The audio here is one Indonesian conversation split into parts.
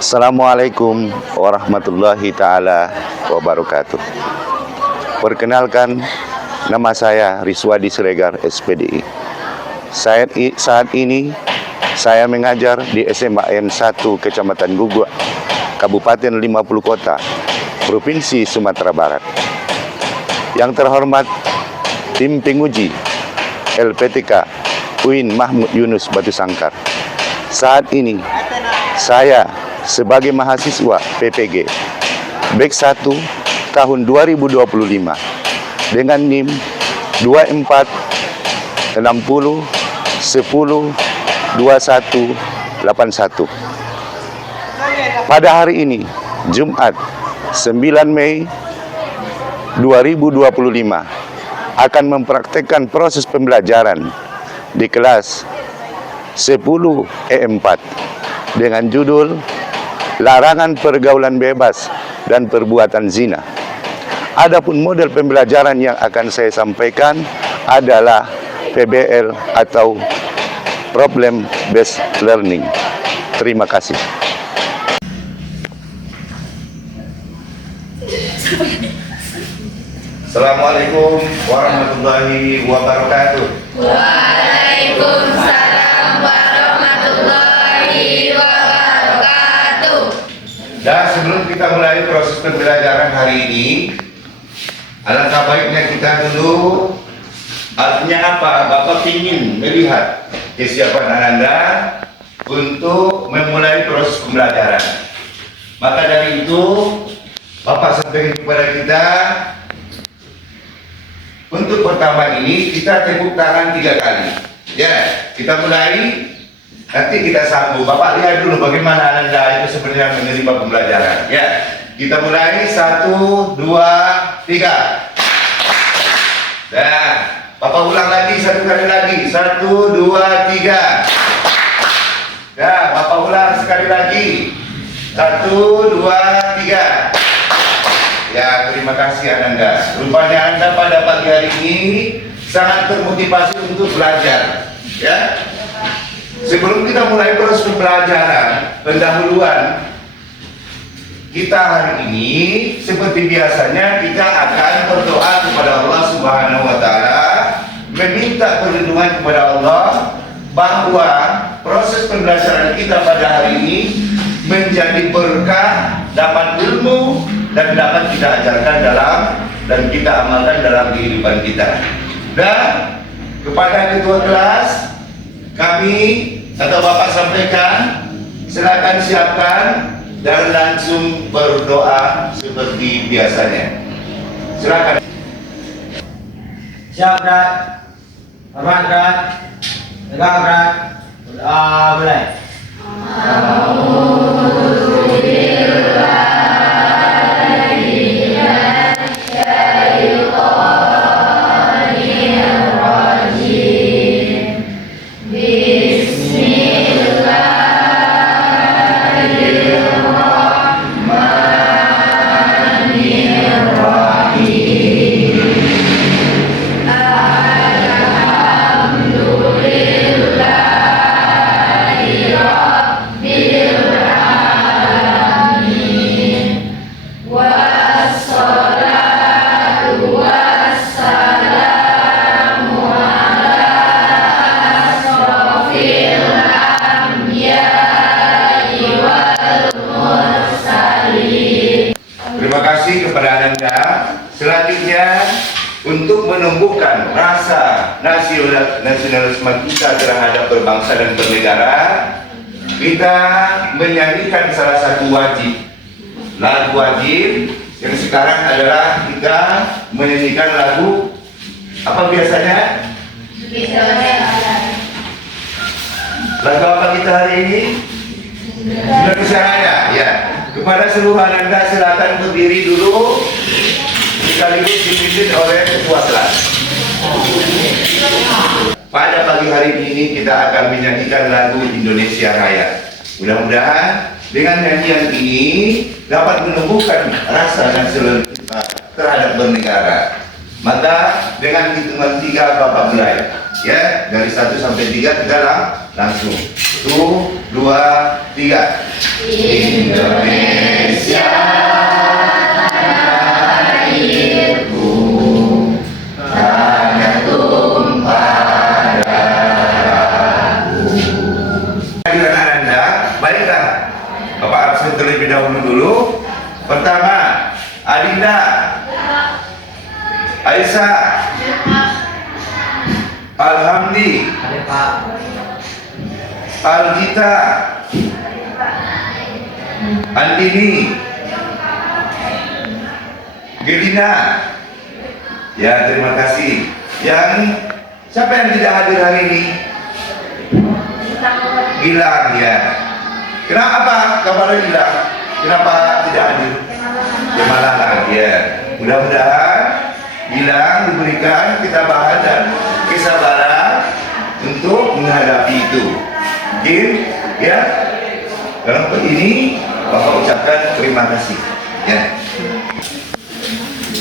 Assalamualaikum warahmatullahi ta'ala wabarakatuh. Perkenalkan, nama saya Riswadi Siregar, SPDI. Saat ini saya mengajar di SMA N1 Kecamatan Guguk, Kabupaten 50 Kota, Provinsi Sumatera Barat. Yang terhormat tim penguji LPTK UIN Mahmud Yunus Batu Sangkar. Saat ini saya sebagai mahasiswa PPG Batch 1 tahun 2025 dengan NIM 24 60 10 21 81. Pada hari ini, Jumat 9 Mei 2025, akan mempraktekkan proses pembelajaran di kelas 10 E4 dengan judul Larangan Pergaulan Bebas dan Perbuatan Zina. Adapun model pembelajaran yang akan saya sampaikan adalah PBL atau Problem Based Learning. Terima kasih. Assalamualaikum warahmatullahi wabarakatuh. Waalaikumsalam warahmatullahi wabarakatuh. Dan sebelum kita mulai proses pembelajaran hari ini, alangkah baiknya kita dulu, artinya apa? Bapak ingin melihat kesiapan Anda untuk memulai proses pembelajaran. Maka dari itu, Bapak sampaikan kepada kita, untuk pertama ini kita tepuk tangan 3 kali. Ya, kita mulai. Nanti kita sambung. Bapak lihat dulu bagaimana Anda itu sebenarnya menerima pembelajaran. Ya, kita mulai 1, 2, 3. Nah, Bapak ulang lagi 1 kali lagi. 1, 2, 3. Nah, Bapak ulang sekali lagi. 1, 2, 3. Ya, terima kasih Ananda. Rupanya Anda pada pagi hari ini sangat termotivasi untuk belajar. Ya. Sebelum kita mulai proses pembelajaran, pendahuluan kita hari ini seperti biasanya kita akan berdoa kepada Allah Subhanahu wa taala, meminta perlindungan kepada Allah bahwa proses pembelajaran kita pada hari ini menjadi berkah, dapat ilmu dan dapat kita ajarkan dan kita amalkan dalam kehidupan kita. Dan kepada ketua kelas kami atau Bapak sampaikan, silakan siapkan dan langsung berdoa seperti biasanya. Silakan. Siap, Brad. Hormat, Brad. Tegak, Brad. Berdoa mulai. Terima kasih kepada Anda. Selanjutnya, untuk menumbuhkan rasa nasionalisme kita terhadap berbangsa dan bernegara, kita menyanyikan salah satu lagu wajib yang sekarang adalah kita menyanyikan lagu apa biasanya? Lagu apa kita hari ini? Indonesia Raya, ya. Kepada seluruh Anda silakan berdiri dulu, sekaligus dipimpin oleh ketua kelas. Pada pagi hari ini kita akan menyanyikan lagu Indonesia Raya. Mudah-mudahan dengan nyanyian ini dapat menumbuhkan rasa nasional kita terhadap bernegara. Maka dengan hitungan 3 Bapak mulai, ya, dari 1 sampai 3 kita Langsung. 1, 2, 3. Indonesia tanah airku, tanah tumpah darahku. Giliran Anda, baiklah. Bapak absen terlebih dahulu dulu. Pertama, Adinda, Aisyah, Alhamdi, Ada Pak. Algita, Andini, Gelina. Ya, terima kasih. Yang siapa yang tidak hadir hari ini? Gilang, ya. Kenapa kabar Gilang? Kenapa tidak hadir? Kemalahan, ya. Mudah-mudahan Gilang diberikan ketabahan dan kesabaran untuk menghadapi itu. Mungkin, ya. Dalam hal ini Bapak ucapkan terima kasih. Ya.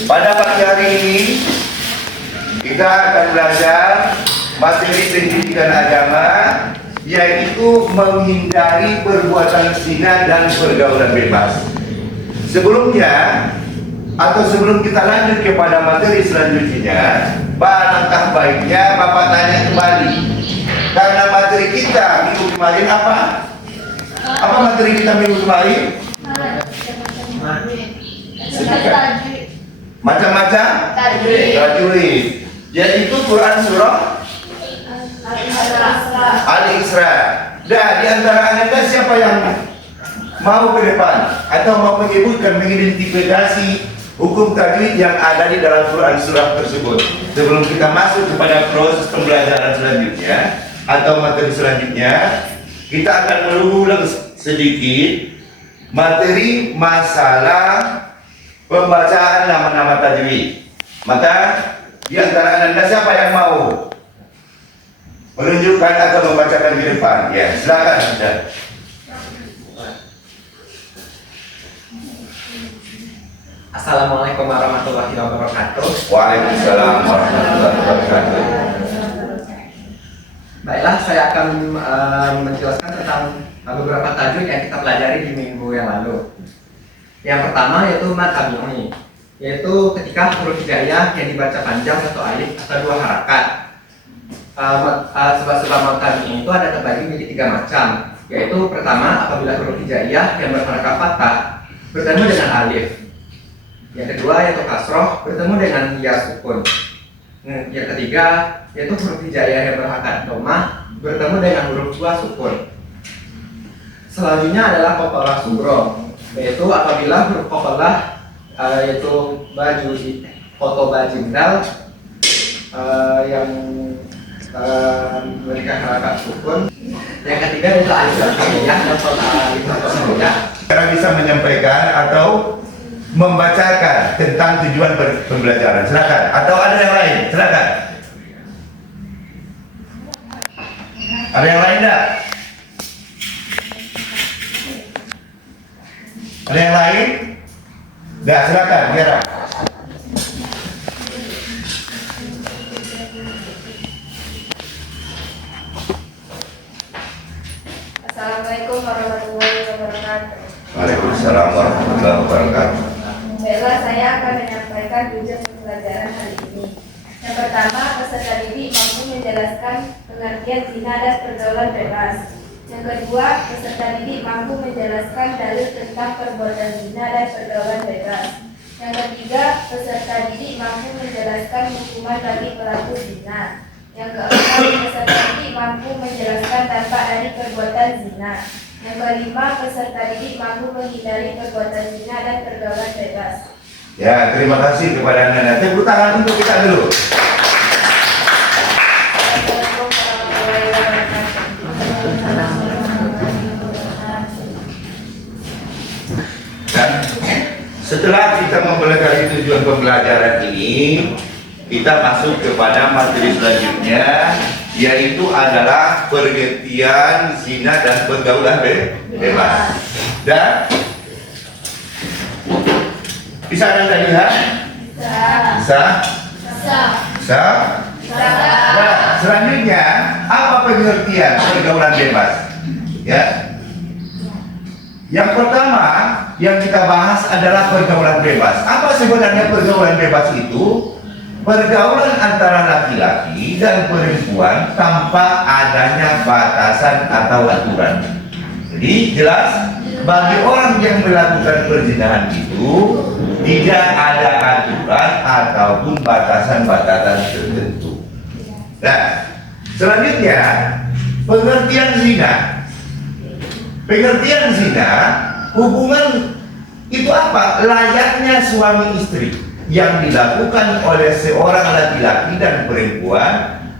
Pada pagi hari ini kita akan belajar materi pendidikan agama, yaitu menghindari perbuatan zina dan pergaulan bebas. Sebelumnya atau sebelum kita lanjut kepada materi selanjutnya, alangkah baiknya Bapak tanya kembali, karena materi kita minggu kemarin apa? Apa materi kita minggu kemarin? Macam-macam tajwid. Jadi itu Quran surah Al-Isra. Dah, di antara anda siapa yang mau ke depan atau mau menyebutkan, mengidentifikasi hukum tajwid yang ada di dalam Quran surah tersebut? Sebelum kita masuk kepada proses pembelajaran selanjutnya atau materi selanjutnya, kita akan mengulang sedikit materi masalah pembacaan nama-nama tajwid. Maka di antara anda siapa yang mau menunjukkan atau membacakan di depan? Ya, silakan. Ya. Assalamualaikum warahmatullahi wabarakatuh. Waalaikumsalam warahmatullahi wabarakatuh. Baiklah, saya akan menjelaskan tentang beberapa tajwid yang kita pelajari di minggu yang lalu. Yang pertama yaitu mad tabi'i, yaitu ketika huruf hijaiyah yang dibaca panjang satu alif atau dua harakat. Sebab-sebab mad tabi'i itu ada terbagi menjadi tiga macam, yaitu pertama apabila huruf hijaiyah yang berharakat fathah bertemu dengan alif. Yang kedua yaitu kasroh bertemu dengan ya sukun. Yang ketiga yaitu huruf hijaiyah yang berharakat dhammah bertemu dengan huruf dua sukun. Selanjutnya adalah qafalah sugro, yaitu apabila huruf qafalah yaitu baju foto bajindal yang memberikan harakat sukun. Yang ketiga yaitu alif hijaiyah atau alif hijaiyah. Cara bisa menyampaikan atau membacakan tentang tujuan pembelajaran. Silakan. Atau ada yang lain? Silakan. Ada yang lain enggak? Ada yang lain? Enggak, silakan, Mira. Assalamualaikum warahmatullahi wabarakatuh. Waalaikumsalam warahmatullahi wabarakatuh. Baiklah, saya akan menyampaikan tujuan pembelajaran hari ini. Yang pertama, peserta didik mampu menjelaskan pengertian zina dan pergaulan bebas. Yang kedua, peserta didik mampu menjelaskan dalil tentang perbuatan zina dan pergaulan bebas. Yang ketiga, peserta didik mampu menjelaskan hukuman bagi pelaku zina. Yang keempat, peserta didik mampu menjelaskan dampak dari perbuatan zina. Yang kelima, peserta didik mampu menghindari perbuatan zina dan pergaulan bebas. Ya, terima kasih kepada Anda. Tepuk tangan untuk kita dulu. Assalamualaikum warahmatullahi wabarakatuh. Dan setelah kita mempelajari tujuan pembelajaran ini, kita masuk kepada materi selanjutnya, yaitu adalah pengertian zina dan pergaulan bebas. Dan bisa Anda lihat? Bisa? Bisa? Nah, selanjutnya apa pengertian pergaulan bebas? Ya. Yang pertama yang kita bahas adalah pergaulan bebas. Apa sebenarnya pergaulan bebas itu? Pergaulan antara laki-laki dan perempuan tanpa adanya batasan atau aturan. Jadi jelas bagi orang yang melakukan perzinahan itu tidak ada aturan ataupun batasan-batasan tertentu. Nah, selanjutnya pengertian zina. Pengertian zina, hubungan itu apa? Layaknya suami istri yang dilakukan oleh seorang laki-laki dan perempuan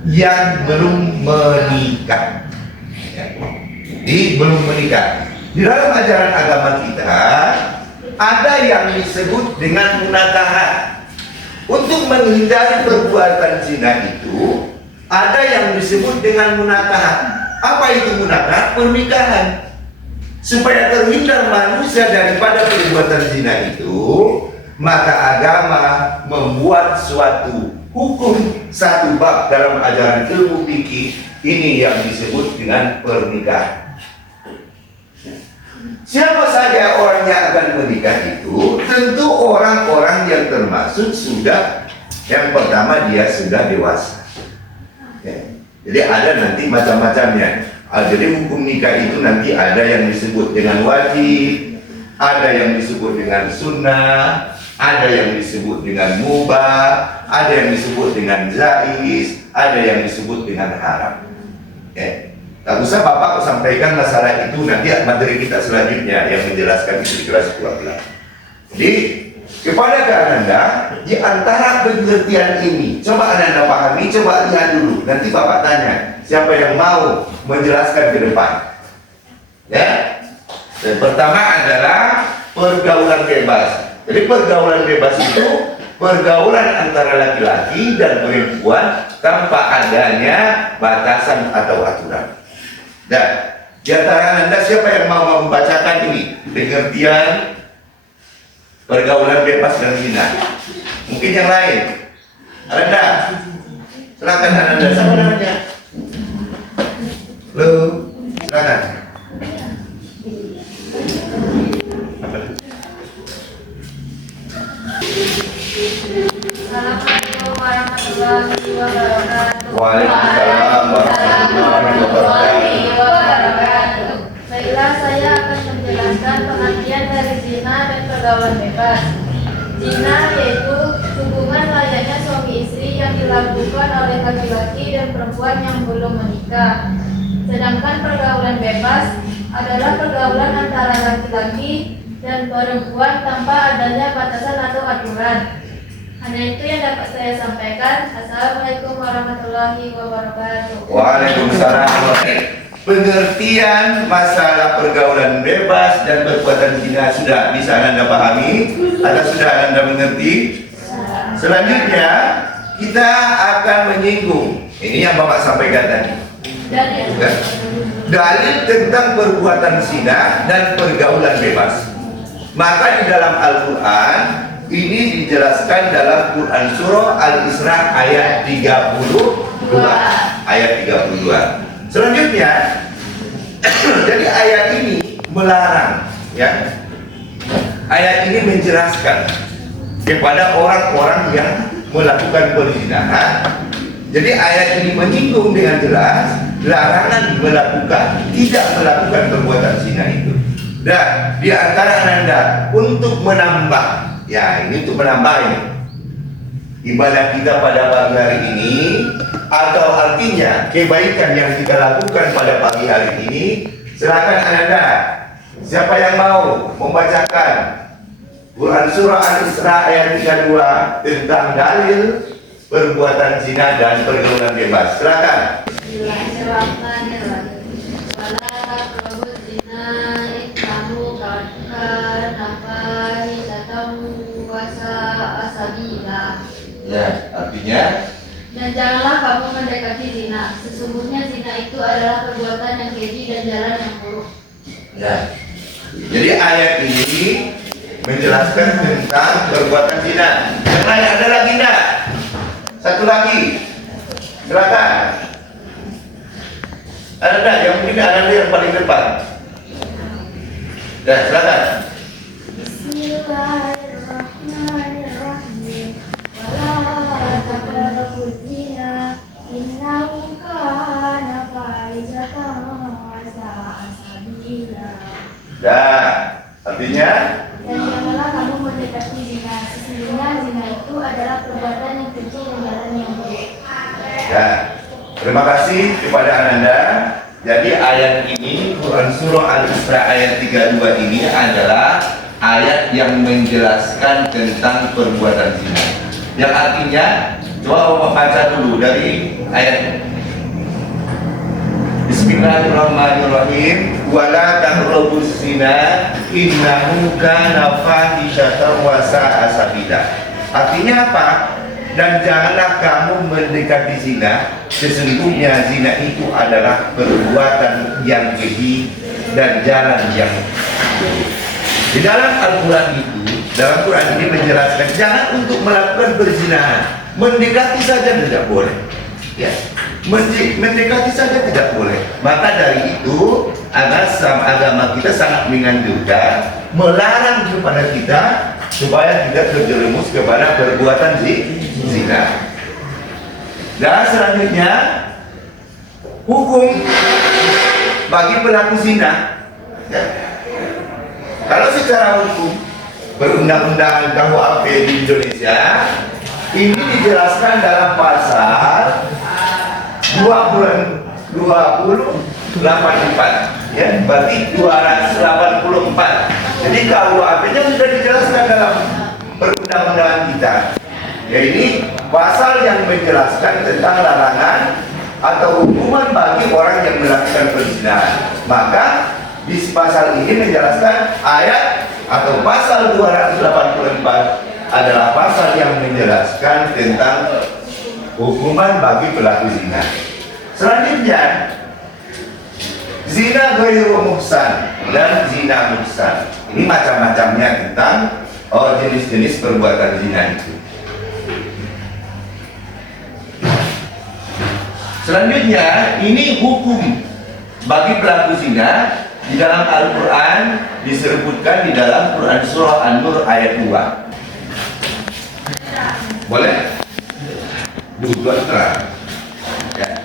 yang belum menikah. Jadi belum menikah. Di dalam ajaran agama kita ada yang disebut dengan munakahat. Untuk menghindari perbuatan zina itu ada yang disebut dengan munakahat. Apa itu munakahat? Pernikahan. Supaya terhindar manusia daripada perbuatan zina itu, maka agama membuat suatu hukum, satu bab dalam ajaran ilmu fikih ini yang disebut dengan pernikahan. Siapa saja orang yang akan menikah itu? Tentu orang-orang yang termasuk sudah, yang pertama dia sudah dewasa. Ya. Jadi ada nanti macam-macamnya. Jadi hukum nikah itu nanti ada yang disebut dengan wajib, ada yang disebut dengan sunnah, ada yang disebut dengan mubah, ada yang disebut dengan jaiz, ada yang disebut dengan haram. Ya. Tak usah Bapak sampaikan masalah itu, nanti materi kita selanjutnya yang menjelaskan itu di kelas 12. Jadi kepada Anda di antara pengertian ini, coba Anda pahami, coba lihat dulu. Nanti Bapak tanya, siapa yang mau menjelaskan ke depan? Ya. Dan pertama adalah pergaulan bebas. Jadi pergaulan bebas itu pergaulan antara laki-laki dan perempuan tanpa adanya batasan atau aturan. Dan di antara Anda siapa yang mau membacakan ini pengertian pergaulan bebas dan zina? Mungkin yang lain. Anda, silakan Anda. Siapa namanya? Lo, silakan. Assalamualaikum warahmatullahi wabarakatuh. Waalaikumsalam warahmatullahi wabarakatuh. Baiklah, saya akan menjelaskan pengertian dari zina dan pergaulan bebas. Zina yaitu hubungan layaknya suami istri yang dilakukan oleh laki-laki dan perempuan yang belum menikah. Sedangkan pergaulan bebas adalah pergaulan antara laki-laki dan perempuan tanpa adanya batasan atau aturan. Hanya itu yang dapat saya sampaikan. Assalamualaikum warahmatullahi wabarakatuh. Waalaikumsalam. Pengertian masalah pergaulan bebas dan perbuatan zina sudah bisa Anda pahami? Atau sudah Anda mengerti? Selanjutnya kita akan menyinggung ini yang Bapak sampaikan tadi. Dalil tentang perbuatan zina dan pergaulan bebas. Maka di dalam Al-Quran ini dijelaskan dalam Quran Surah Al-Isra ayat 32. Ayat 32. Selanjutnya, jadi ayat ini melarang, ya. Ayat ini menjelaskan kepada orang-orang yang melakukan perzinahan. Jadi ayat ini menyinggung dengan jelas larangan tidak melakukan perbuatan zina itu. Dan di antara Anda untuk menambah, ya ini untuk menambah ini ibadah kita pada pagi hari ini, atau artinya kebaikan yang kita lakukan pada pagi hari ini, silakan Anda. Siapa yang mau membacakan Quran Surah Al-Isra ayat 32 tentang dalil perbuatan zina dan pergaulan bebas? Silakan. Bismillahirrahmanirrahim. Wala taqrabuz zina innahu kana fahishatan wa sa'a sabila. Ya, artinya Dan janganlah kamu mendekati zina. Sesungguhnya zina itu adalah perbuatan yang keji dan jalan yang buruk. ya. Jadi ayat ini menjelaskan tentang perbuatan zina. Yang lain ada lagi enggak? Satu lagi. Silakan. Ada yang mungkin ada yang paling depan. Ya, silakan. Bismillahirrahmanirrahim. Wala taqrabuz zina innahu kana fahishatan wa sa'a sabila. Ya, artinya Dan janganlah kamu mendekati zina. Sesungguhnya zina itu adalah perbuatan yang keji dan jalan yang buruk. ya. Terima kasih kepada Ananda. Jadi ayat ini Quran Surah Al-Isra ayat 32 ini adalah ayat yang menjelaskan tentang perbuatan zina. Yang artinya, coba Bapak baca dulu dari ayat. Bismillahirrahmanirrahim. Wala taqrabuz zina innahu kana fahisyatan wa sa'a sabila. Artinya apa? Dan janganlah kamu mendekati zina. Sesungguhnya zina itu adalah perbuatan yang keji dan jalan yang buruk. Di dalam Al-Quran itu, dalam Quran ini menjelaskan jangan untuk melakukan perzinahan. Mendekati saja tidak boleh. Ya, mendekati saja tidak boleh. Maka dari itu, agama kita sangat menganjurkan, melarang kepada kita supaya tidak terjerumus kepada perbuatan zina. Dan selanjutnya, hukum bagi pelaku zina. Ya. Kalau secara hukum perundang-undangan KUHP di Indonesia ini dijelaskan dalam pasal 284, ya, berarti 284. Jadi KUHP-nya sudah dijelaskan dalam perundang-undangan kita. Ya, ini pasal yang menjelaskan tentang larangan atau hukuman bagi orang yang melakukan perzinahan. Maka di pasal ini menjelaskan ayat atau pasal 284 adalah pasal yang menjelaskan tentang hukuman bagi pelaku zina. Selanjutnya, zina ghairu muhsan dan zina muhsan. Ini macam-macamnya tentang jenis-jenis perbuatan zina itu. Selanjutnya, ini hukum bagi pelaku zina di dalam Al-Quran disebutkan di dalam Quran Surah An-Nur ayat 2. Boleh? Dua terang. Ya.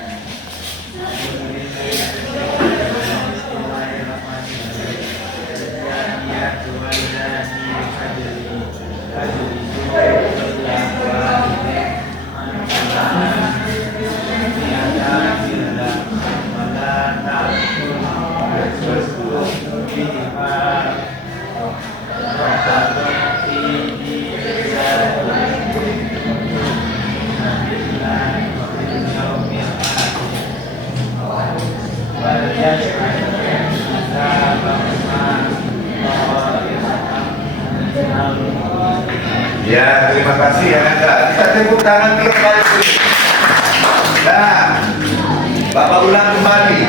Ya, terima kasih ya Nanda. Kita tepuk tangan 3 kali. Nah, Bapak ulang kembali.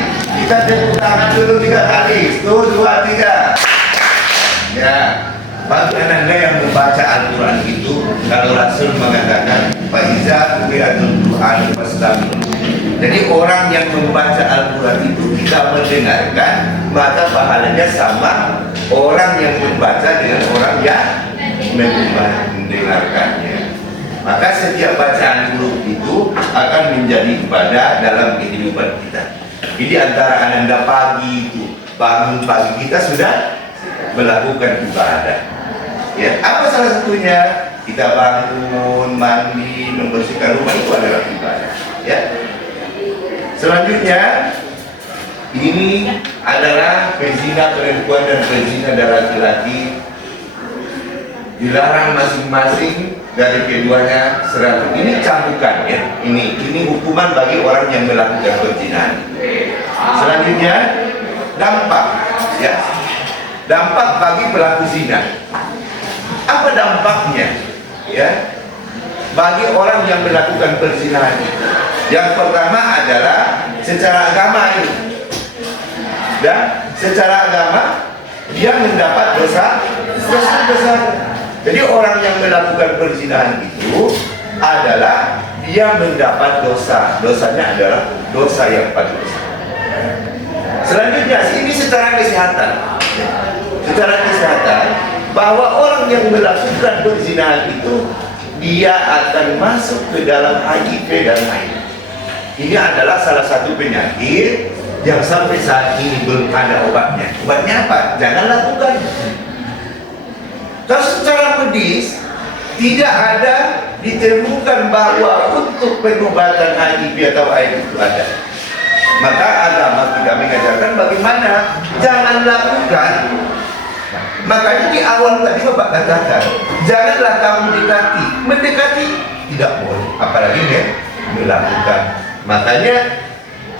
Kita tepuk tangan dulu 3 kali. 1, 2, 3. Ya, bagi Nanda yang membaca Al-Quran itu, kalau Rasul mengatakan Faiza Quri'atul Quran Fastami'u. Jadi orang yang membaca Al-Quran itu kita mendengarkan, maka pahalanya sama orang yang membaca dengan orang yang mendengarkannya. Maka setiap bacaan huruf itu akan menjadi ibadah dalam kehidupan kita. Jadi antara Ananda pagi itu bangun pagi kita sudah melakukan ibadah. Ya, apa salah satunya? Kita bangun, mandi, membersihkan rumah itu adalah ibadah. Ya. Selanjutnya, ini adalah pezina perempuan dan pezina laki-laki. Dilarang masing-masing dari keduanya 100. Ini cambukan ya. Ini hukuman bagi orang yang melakukan perzinahan. Selanjutnya, dampak ya. Dampak bagi pelaku zina. Apa dampaknya? Ya. Bagi orang yang melakukan perzinahan. Yang pertama adalah secara agama ini. Dan secara agama dia mendapat dosa besar. Jadi orang yang melakukan perzinahan itu adalah dia mendapat dosa. Dosanya adalah dosa yang paling besar. Selanjutnya, ini secara kesehatan. Secara kesehatan, bahwa orang yang melakukan perzinahan itu dia akan masuk ke dalam HIV dan AIDS. Ini adalah salah satu penyakit yang sampai saat ini belum ada obatnya. Obatnya apa? Jangan lakukan. Kalau secara medis tidak ada ditemukan bahwa untuk pengobatan HIV atau AIDS itu ada. Maka agama kita mengajarkan bagaimana jangan lakukan. Makanya di awal tadi Bapak katakan, janganlah kamu mendekati tidak boleh, apalagi melakukan. Makanya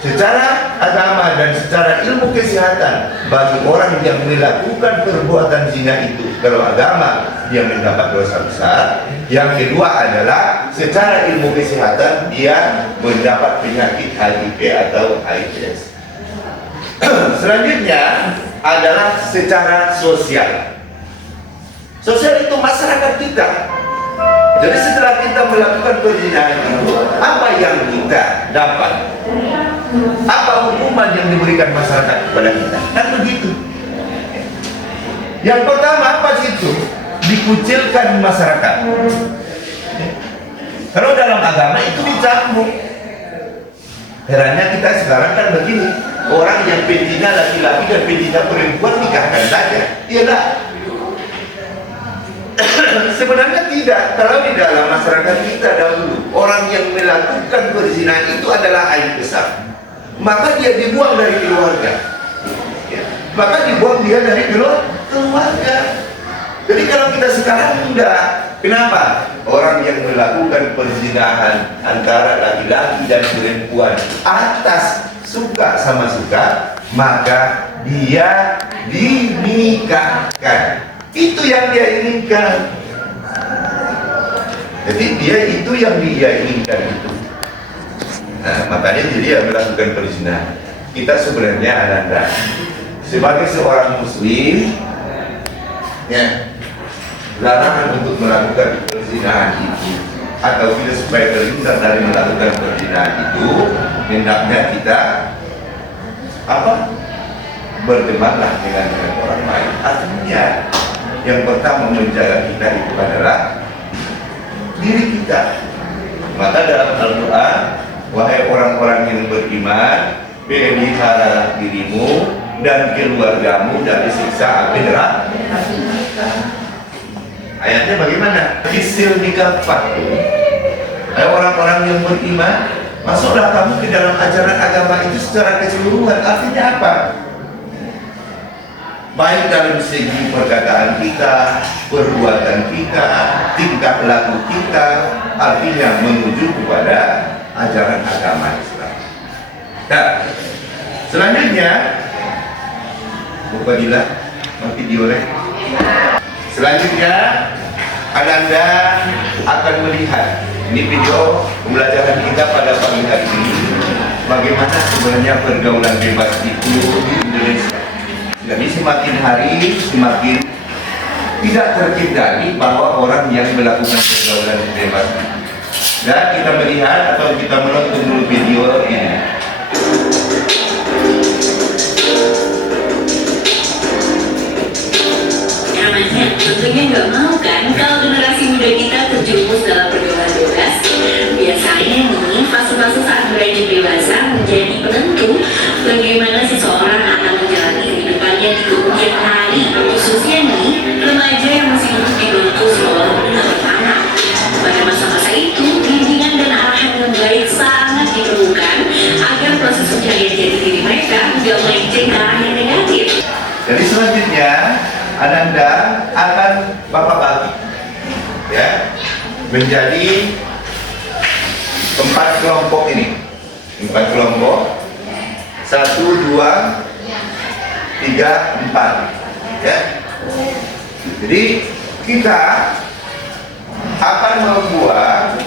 secara agama dan secara ilmu kesehatan, bagi orang yang melakukan perbuatan zina itu, kalau agama dia mendapat dosa besar. Yang kedua adalah secara ilmu kesehatan dia mendapat penyakit HIV atau AIDS. Selanjutnya adalah secara sosial. Sosial itu masyarakat kita. Jadi setelah kita melakukan perzinahan itu, apa yang kita dapat? Apa hukuman yang diberikan masyarakat kepada kita? Kan begitu. Yang pertama apa sih itu? Dikucilkan masyarakat. Kalau dalam agama itu dicambuk. Herannya kita sekarang kan begini, orang yang betina laki-laki dan betina perempuan nikahkan saja. Iyalah. Sebenarnya tidak. Kalau di dalam masyarakat kita dahulu, orang yang melakukan perzinahan itu adalah aib besar. Maka dia dibuang dari keluarga. Maka dibuang dia dari keluarga. Jadi kalau kita sekarang enggak, kenapa? Orang yang melakukan perzinahan antara laki-laki dan perempuan atas suka sama suka, maka dia dinikahkan. Itu yang dia inginkan. Jadi dia itu yang dia inginkan itu. Nah, makanya dia melakukan perzinahan. Kita sebenarnya Ananda sebagai seorang muslim, ya, larangan untuk melakukan perzinahan itu, atau kita supaya terhindar dari melakukan perzinahan itu, hendaknya kita bertemanlah dengan orang lain. Artinya yang pertama menjaga kita itu adalah diri kita. Maka dalam Al-Quran, wahai orang-orang yang beriman, pelihara dirimu dan keluargamu dari siksa api neraka. Ayatnya bagaimana? Fisil nikafah. Hai orang-orang yang beriman, masuklah kamu ke dalam ajaran agama itu secara keseluruhan. Artinya apa? Baik dalam segi perkataan kita, perbuatan kita, tingkah laku kita, artinya menuju kepada ajaran agama Islam. Nah, selanjutnya, Bupadilah, video leh. Selanjutnya, Ananda akan melihat ini video pembelajaran kita pada pagi hari ini, bagaimana sebenarnya pergaulan bebas itu di Indonesia. Jadi semakin hari semakin tidak terkendali bahwa orang yang melakukan pergaulan bebas. Dan kita melihat atau kita menonton dulu video ini. Namanya tentunya nggak mau kan kalau generasi muda kita terjerumus dalam pergaulan bebas. Biasanya nih fase-fase saat beranjak dewasa menjadi penentu bagaimana seseorang akan menjalani kehidupannya di kemudian hari, khususnya nih remaja yang masih duduk di bangku sekolah menengah pertama. Pada masa-masa itu bimbingan dan arahan yang baik sangat diperlukan agar proses pencarian jati diri mereka tidak melenceng ke arah yang negatif. Jadi selanjutnya Ananda akan Bapak bagi, ya, menjadi 4 kelompok ini. 4 kelompok. 1, 2, 3, 4. Ya. Jadi kita akan membuat,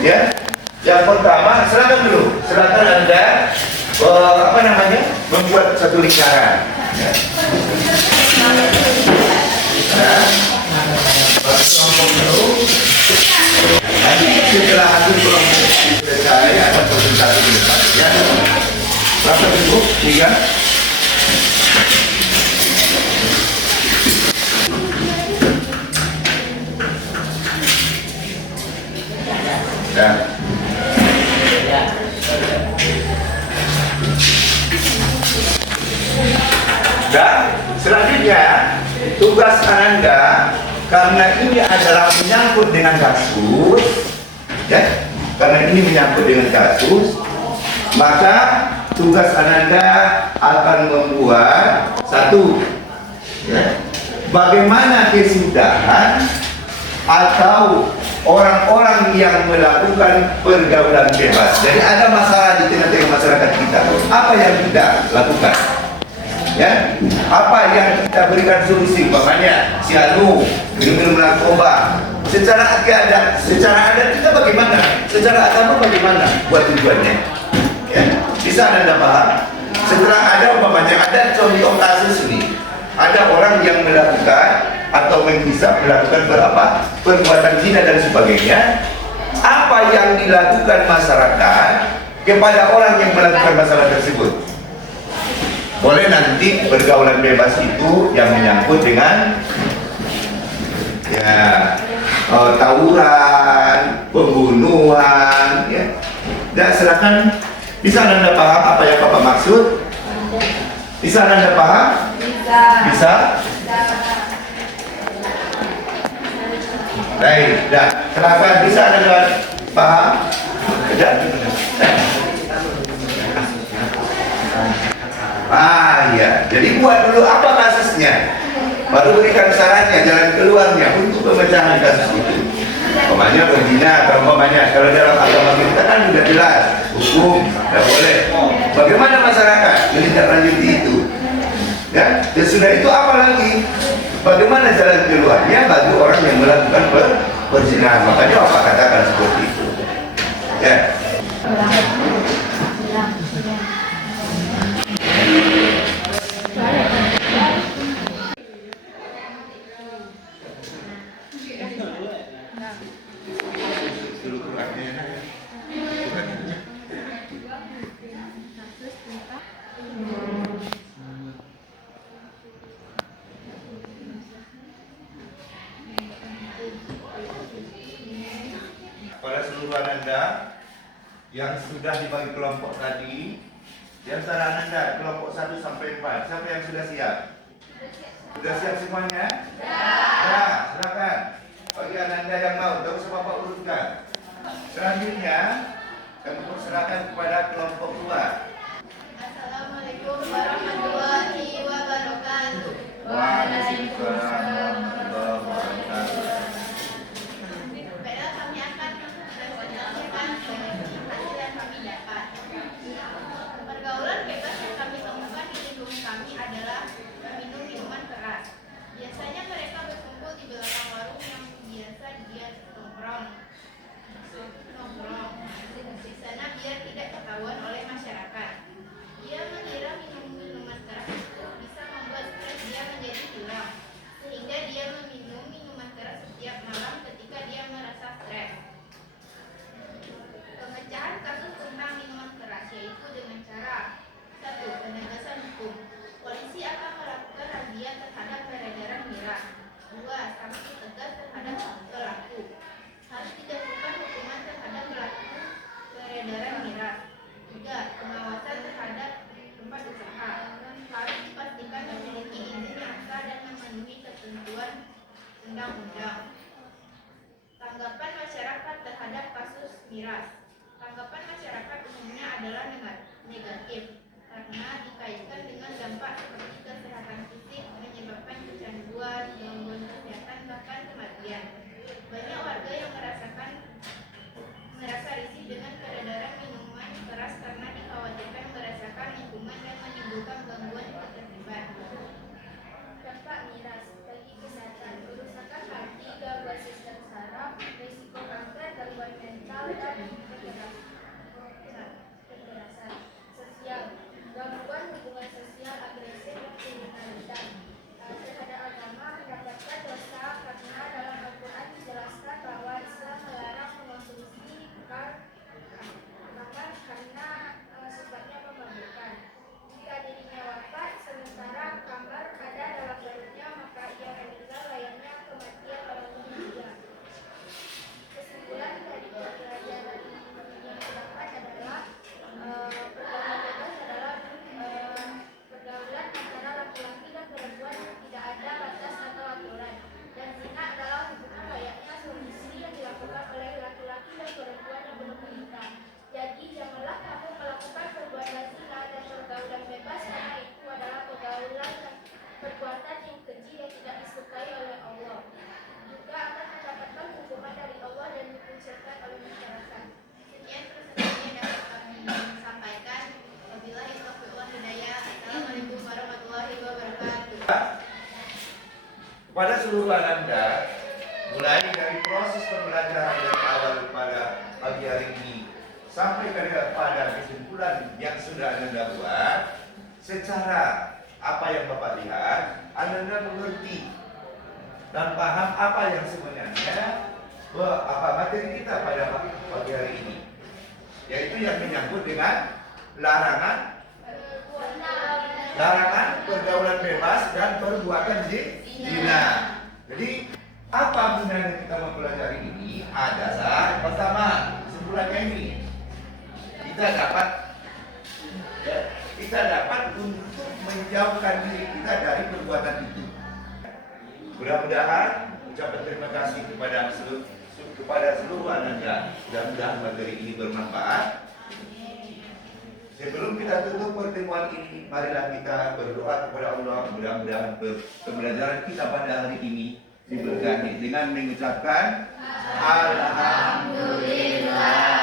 ya. Yang pertama, silakan Anda membuat satu lingkaran. Ya. Nah, kelompok dulu. Nanti setelah Tiga. Ya. Dan selanjutnya tugas Ananda, karena ini adalah menyangkut dengan kasus, ya, karena ini menyangkut dengan kasus, maka tugas Ananda akan membuat satu, ya, bagaimana kesudahan atau orang-orang yang melakukan pergaulan bebas. Jadi ada masalah di tengah-tengah masyarakat kita. Apa yang kita lakukan? Ya, apa yang kita berikan solusi? Makanya si Anu minum narkoba. Secara adat kita bagaimana? Secara agama bagaimana? Buat tujuannya. Ya, bisa Anda paham? Setelah ada umpamanya ada contoh kasus ini, ada orang yang melakukan atau menghisap melakukan perbuatan zina dan sebagainya. Apa yang dilakukan masyarakat kepada orang yang melakukan masalah tersebut? Boleh nanti pergaulan bebas itu yang menyangkut dengan ya tawuran, pembunuhan, ya. Dan silakan, bisa Anda paham apa yang Bapak maksud? Bisa Anda paham? Bisa. Bisa? Baik, dah. Silakan, bisa Anda paham? Dah. Ya, jadi buat dulu apa kasusnya, baru berikan sarannya, jalan keluarnya untuk pemecahan kasus itu. Umpamanya berzina, kalau dalam agama kita kan sudah jelas hukum, tidak boleh. Bagaimana masyarakat menindaklanjuti itu? Ya, dan sudah itu apa lagi? Bagaimana jalan keluarnya bagi orang yang melakukan perzinahan? Makanya apa katakan seperti itu? Ya. Pada seluruh Ananda yang sudah dibagi kelompok tadi, di antara Ananda kelompok 1 sampai 4, siapa yang sudah siap? Sudah siap semuanya? Ya, silakan. Bagi Ananda yang mau, terus Bapak urutkan. Selanjutnya, kami persilakan kepada kelompok 2. Assalamualaikum warahmatullahi wabarakatuh. Waalaikumsalam warahmatullahi wabarakatuh. Baiklah, kami akan menjelaskan hasil yang kami dapat. Pergaulan bebas yang kami temukan di lingkungan kami adalah meminum minuman keras. Biasanya mereka berkumpul di belakang warung yang biasa dia nongkrong. Di sana biar tidak ketahuan oleh masyarakat. Dia mengira minuman keras itu bisa membuat stres dia menjadi hilang, sehingga dia meminum minuman keras setiap malam ketika dia merasa stres. Pemecahan kasus tentang minuman keras yaitu dengan cara: 1. Penegasan hukum. Polisi akan melakukan razia terhadap peredaran miras. 2. Sanksi tegas terhadap pelaku. Harus dijatuhkan hukuman terhadap pelaku peredaran miras. 3. Pengawasan terhadap tempat usaha. Harus dipastikan memiliki izin yang sah dan memenuhi ketentuan undang-undang. Tanggapan masyarakat terhadap kasus miras. Tanggapan masyarakat umumnya adalah negatif karena dikaitkan dengan dampak seperti kesehatan fisik, menyebabkan kecanduan, gangguan kesehatan, bahkan kematian. Banyak warga yang merasa risih dengan peredaran minuman keras karena dikhawatirkan merasakan lingkungan dan menimbulkan gangguan ketertiban. Dampak miras bagi kesehatan: kerusakan hati, gangguan sistem saraf, risiko kanker, gangguan mental, dan kekerasan sosial, gangguan hubungan sosial, agresif, kriminalitas terhadap kepada seluruh Anda, mulai dari proses pembelajaran dari awal pada pagi hari ini sampai pada kesimpulan yang sudah Anda buat, secara apa yang Bapak lihat, Anda mengerti dan paham apa yang sebenarnya apa materi kita pada pagi hari ini, yaitu yang menyangkut dengan larangan pergaulan bebas dan perbuatan zina. Jadi apa gunanya kita mempelajari ini adalah pertama, kesimpulannya ini kita dapat untuk menjauhkan diri kita dari perbuatan itu. Mudah-mudahan ucapan terima kasih kepada seluruh Anda. Mudah-mudahan materi ini bermanfaat. Sebelum kita tutup pertemuan ini, marilah kita berdoa kepada Allah. Mudah-mudahan pembelajaran kita pada hari ini diberkati dengan mengucapkan Alhamdulillah.